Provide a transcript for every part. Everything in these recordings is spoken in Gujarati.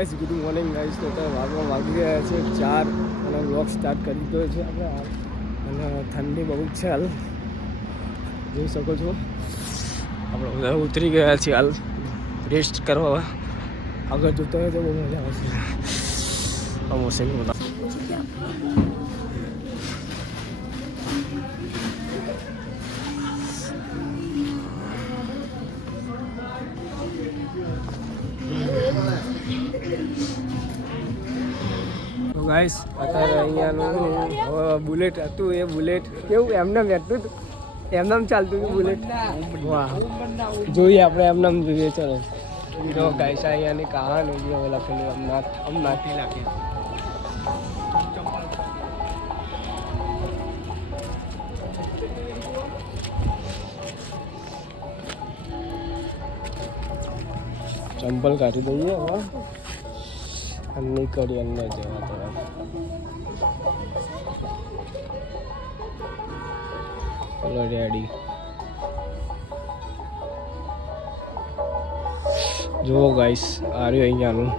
Guys, good morning guys. તો અત્યારે વાગી ગયા છે 4 અને વ્લોગ સ્ટાર્ટ કરી દીધો છે આપણે હાલ. અને ઠંડી બહુ છે હાલ, જોઈ શકો છો. આપણે બધા ઉતરી ગયા છીએ હાલ રેસ્ટ કરવા. આગળ જોતો હોય તો બહુ મજા આવશે. મોસમ બધા ગાઈસ, અત્યારે અહીંયાનું બુલેટ હતું. એ બુલેટ કેવું એમને બેઠતું હતું, એમને ચાલતું હતું બુલેટ. વાહ, જોઈએ આપણે એમને જોઈએ. ચલો જો ગાઈસ, અહીંયાની કહાની લખેલી અમનાથી નાખી. ચંપલ કાઢી દઈએ હવે અને નીકળી અંદર જવા તરફ. ચલો રેડી. જુઓ ગાઈસ, આ રહ્યું અહીંયાનું.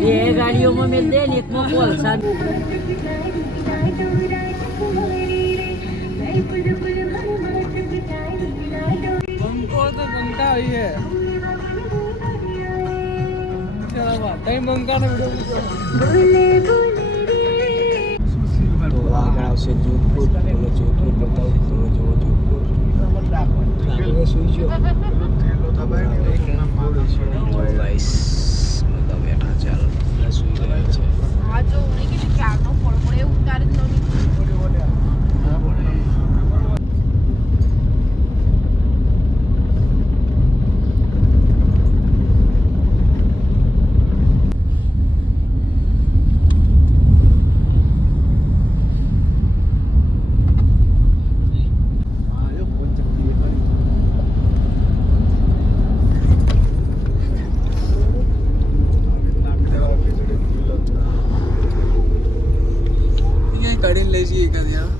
બે ગાડીઓમાં મેં દે ને એકમાં કોલસા. બંકો તો બંકા આવી હે. તઈ બંકાનો વિડિયો તો આગળ આવશે જોધપુર. તમે જોધપુર બતાવું. તમે જોવો જોધપુર. સુઈ ગયો ગાઈસ, બધા બેઠા છે હાલ. સુઈ રહ્યા છે. હા, જો ઉને કીધું કે આગનો પડે ઉતારે જ નથી. કાઢીને લઈ જઈએ એકાદ યાર.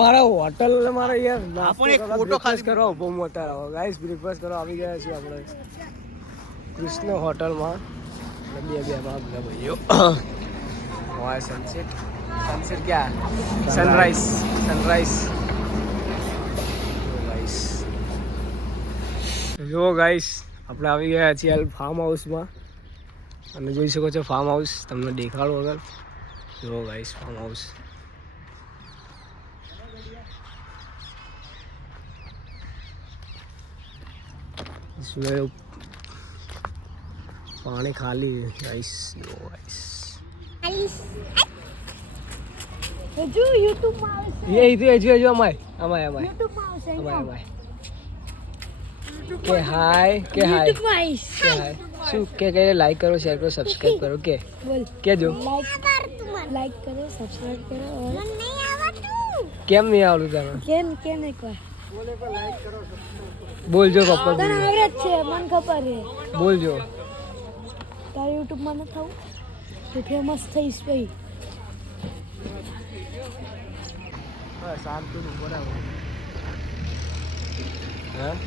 મારા હોટલ મારા યાર કરવા ઉભો અત્યારે ગાઈસ. બ્રેકફાસ્ટ કરવા આવી ગયા છીએ આપણે કૃષ્ણ હોટલમાં. બે ભાઈઓ. सनसेट क्या सनराइज જો ગાઈસ, આપણે આવી ગયા છીએ હાલ ફાર્મ હાઉસમાં. અને જોઈ શકો છો ફાર્મ હાઉસ. તમને દેખાડો અગર. જો ગાઈસ, ફાર્મ હાઉસ. પાણી ખાલી ગાઈસ. જો ગાઈસ, હજુ YouTube માં આવશે. હજુ અમાય YouTube માં આવશે. કે હાય YouTube માં આવીશ. શું કે લાઈક કરો, શેર કરો, સબસ્ક્રાઇબ કરો. કે બોલ. કેજો લાઈક કરો, સબસ્ક્રાઇબ કરો. મને નહીં આવડતું. કેમ નહીં આવડતું તને? કેમ એક વાર બોલજો પપ્પા. તને આવડે જ છે, મને ખબર છે. બોલજો. તારે YouTube માં ન થવું તો ફેમસ થઈશ ભાઈ. શાંતિનું બરાબર.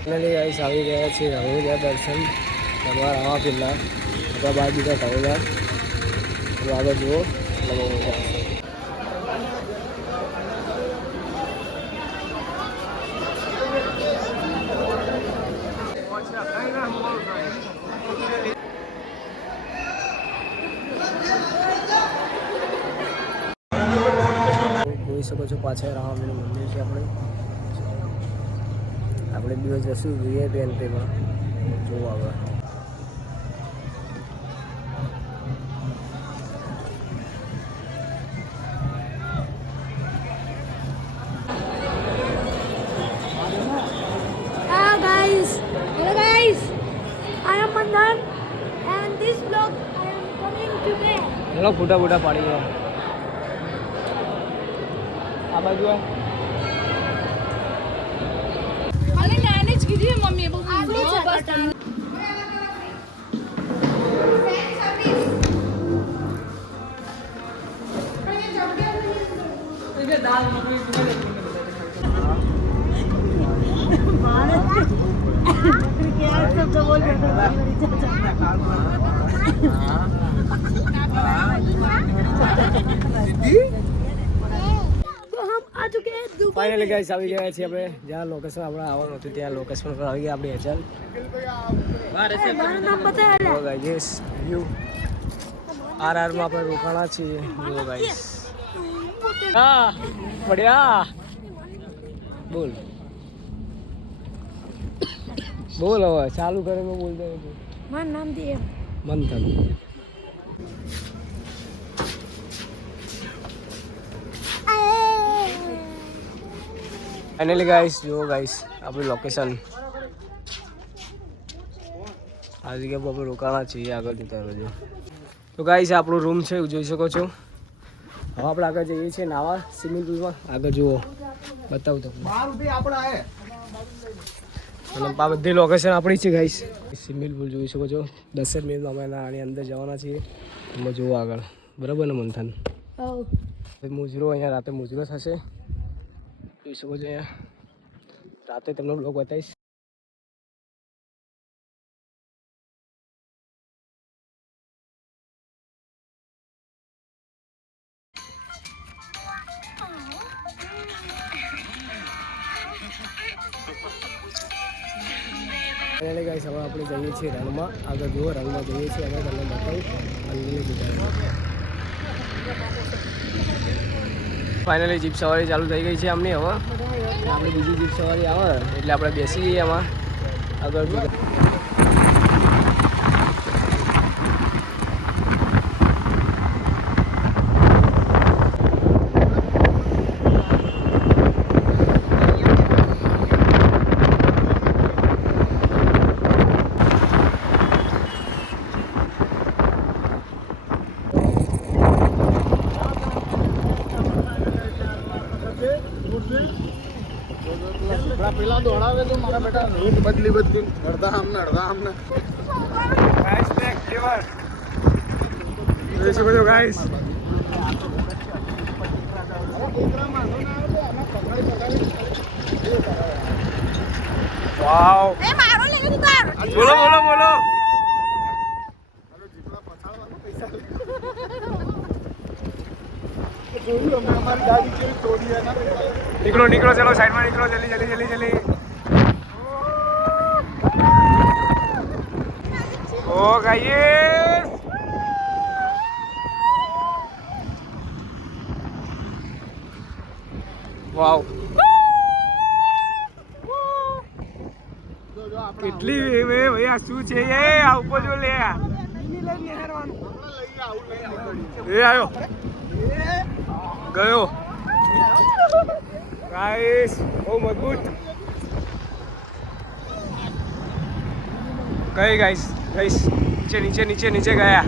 ગાઈસ, આવી ગયા છે રણુજા દર્શન કરવા. આવા પેલા આપણા બાજુ તો રણુજા આગળ જુઓ. જોઈ શકો છો પાછળ રામાનું મંદિર છે. આપણે દિવસ જશું વીઆઈપી એન્ટ્રીમાં જોવા આવે. ચાલો ફોટા ફોટા પાડી લો. આ બાજુ અરે નાની જ કીધી મમ્મીએ બહુ ફાઇનલી ગાઈસ આવી ગયા છીએ આપણે જ્યાં લોકેશન આપણે આવવાનું હતું ત્યાં લોકેશન પર આવી ગયા આપણે હેચલ. જો ગાઈસ વ્યૂ આરઆર માં આપણે રોકાણા છીએ. જો ગાઈસ હા બઢિયા બોલ બોલ હવે ચાલુ કરે મેં બોલ દે મારું નામ દે એમ મંથન. ફાઇનલી ગાઈસ જુઓ ગાઈસ આપણું લોકેશન આ જગ્યા પર આપણે રોકાણા છીએ. આગળ જતા રહેજો. તો ગાઈસ આપણું રૂમ છે જોઈ શકો છો. હવે આપણે આગળ જઈએ છીએ નાવા સ્વિમિંગ પુલમાં. આગળ જુઓ બતાવું તમને અને આ બધી લોકેશન આપણી છે ગાઈસ. સ્વિમિંગ પુલ જોઈ શકો છો. 10 મિનિટમાં અમે આની અંદર જવાના છીએ. તમે જુઓ આગળ બરાબર ને મંથન. મુજરો અહીંયા રાતે મુજરો થશે જોઈ શકો છો. અહીંયા રાતે તમને બ્લોગ બતાવીશ. ફાઇનલી ગાઈસ હવે આપણે જઈએ છીએ રણમાં. આગળ જુઓ રણમાં જઈએ છીએ અમે તમને બતાવું. ફાઇનલી જીપ સવારી ચાલુ થઈ ગઈ છે અમને. હવે આપણે બીજી જીપ સવારી આવે એટલે આપણે બેસી જઈએ એમાં આગળ. પેલા દોડાવે તો મારા બેટા રૂટ બદલી અડધા આમને ગાઈસ બેક કેવર જોઈ શકો છો ગાઈસ. વાવ એ મારો લેવી દીકર બોલો બોલો બોલો. निकलो निकलो चलो साइड में निकलो जल्दी जल्दी जल्दी जल्दी. ओ गाइस वाव કેટલી ભૈયા શું છે એ આ ઉપર જો લે એ આવ્યો ગયો ગાઈસ બહુ મજબૂત ગઈ ગાઈસ ગાઈસ નીચે નીચે નીચે નીચે ગયા.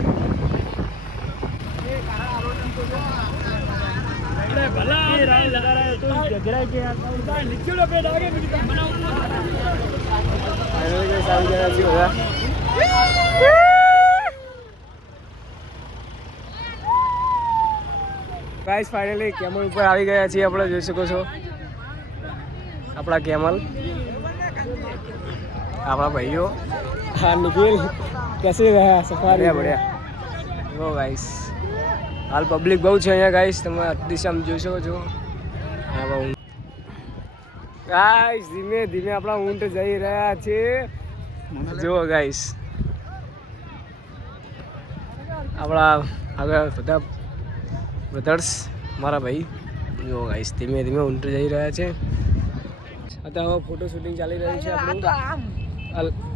ગાઈસ ફાઇનલી કેમલ ઉપર આવી ગયા છીએ આપણે. જોઈ શકો છો આપણા કેમલ આપણા ભાઈઓ. હા નિખિલ કેસે રહ્યા સફારી બઢિયા. ઓ ગાઈસ હાલ પબ્લિક બહુ છે અહીંયા ગાઈસ. તમે દિશામ જોઈ શકો છો. ગાઈસ ધીમે ધીમે આપણા ઊંટ જઈ રહ્યા છે. જુઓ ગાઈસ આપણા આગળ બધા બ્રધર્સ મારા ભાઈ. જુઓ ગાઈસ ધીમે ધીમે ઊંટ જઈ રહ્યા છે. અત્યારે હવે ફોટો શૂટિંગ ચાલી રહ્યું છે આપણું.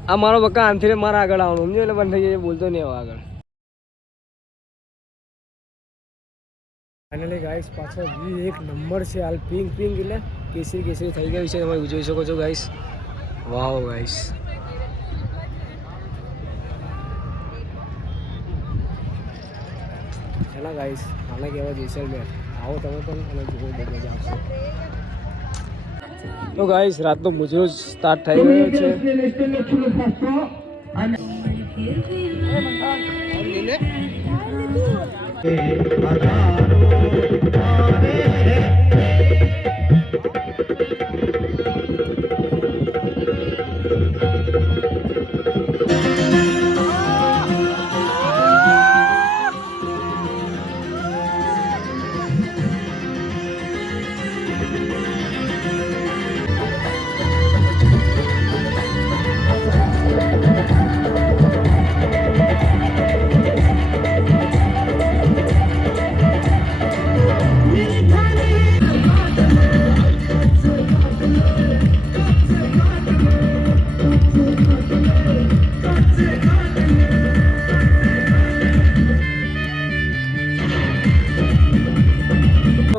આ મારો બક્કા આમથી મારા આગળ આવવાનું સમજો એટલે બંધ થઈ જાય બોલતો નહીં હવે આગળ. ફાઇનલી ગાઈસ પાછળ વ્યૂ એક નંબર છે. હાલ પિંક પિંક એટલે કેસરી કેસરી થઈ ગયું છે. તમે જોઈ શકો છો ગાઈસ. વાવ ગાઈસ છે ને ગાઈસ, આને કહેવાય જેસલમેર. આવો તમે પણ અને જુઓ, બહુ મજા આવશે. તો ગાઈસ, રાતનો મુજરો સ્ટાર્ટ થઈ ગયો છે.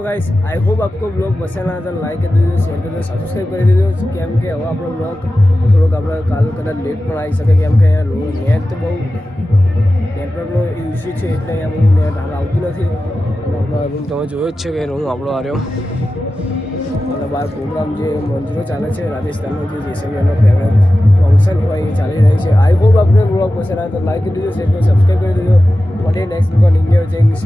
गाइस, आई होप आपको ब्लॉग पसंद आया तो लाइक कर दीजिए, शेयर कर दीजिए, सब्सक्राइब कर दीजिए. કેમ કે હવે આપણો બ્લોગ થોડોક આપણે કાલ કદાચ લેટ પણ આવી શકે, કેમ કે અહીંયા નેટ તો બહુ નેટવર્કનો ઇસ્યુ છે, એટલે અહીંયા બહુ નેટ હાલ આવતું નથી. અને આપણો રૂમ તમે જોયો જ છે કે રૂમ આપણો આવ્યો. અને બહાર પ્રોગ્રામ જે મંજરો ચાલે છે રાજસ્થાનનો, જે જેસલમેરનો ફેવરેટ ફંક્શન હોય એ ચાલી રહી છે. આઈ હોપ આપને બ્લોગ પસંદ આવે તો લાઈક કરી દીધો, શેર કરી સબસ્ક્રાઈબ કરી દીધો. મળીએ નેક્સ્ટ બ્લોગ. India change.